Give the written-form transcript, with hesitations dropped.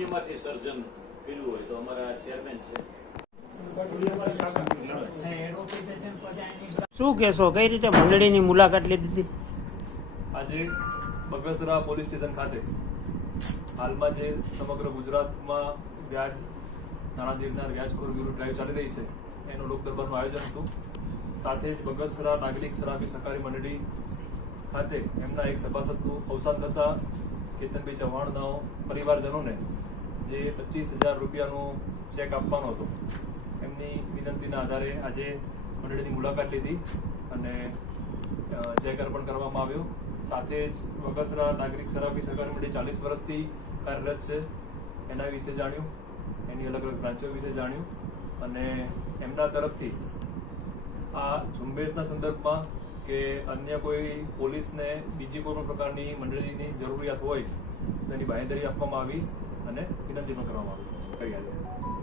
શૂન્યમાંથી સર્જન કર્યું હોય તો અમારા ચેરમેન છે. શું કહેશો, કઈ રીતે મંડળીની મુલાકાત લીધી હતી? આજે બગસરા પોલીસ સ્ટેશન ખાતે હાલમાં જે સમગ્ર ગુજરાતમાં નાણાધીરના વ્યાજખોર વિરુદ્ધ ડ્રાઈવ ચાલી રહી છે એનું લોક દરબારનું આયોજન હતું. સાથે જ બગસરા નાગરિક શરાબી સહકારી મંડળી ખાતે એમના એક સભાસદનું અવસાન થતાં કેતનભાઈ ચૌહાણના પરિવારજનોને જે 25,000 રૂપિયાનો ચેક આપવાનો હતો એમની વિનંતીના આધારે આજે મંડળીની મુલાકાત લીધી અને ચેક અર્પણ કરવામાં આવ્યો. સાથે જ બગસરા નાગરિક શરાબી સહકારી મંડળી 40 વર્ષથી કાર્યરત છે એના વિશે જાણ્યું, એની અલગ અલગ બ્રાન્ચો વિશે જાણ્યું અને એમના તરફથી આ ઝુંબેશના સંદર્ભમાં કે અન્ય કોઈ પોલીસને બીજી કોઈ પણ પ્રકારની મંડળીની જરૂરિયાત હોય તો એની બાંહેધરી આપવામાં આવી અને વિનંતી પણ કરવામાં આવી.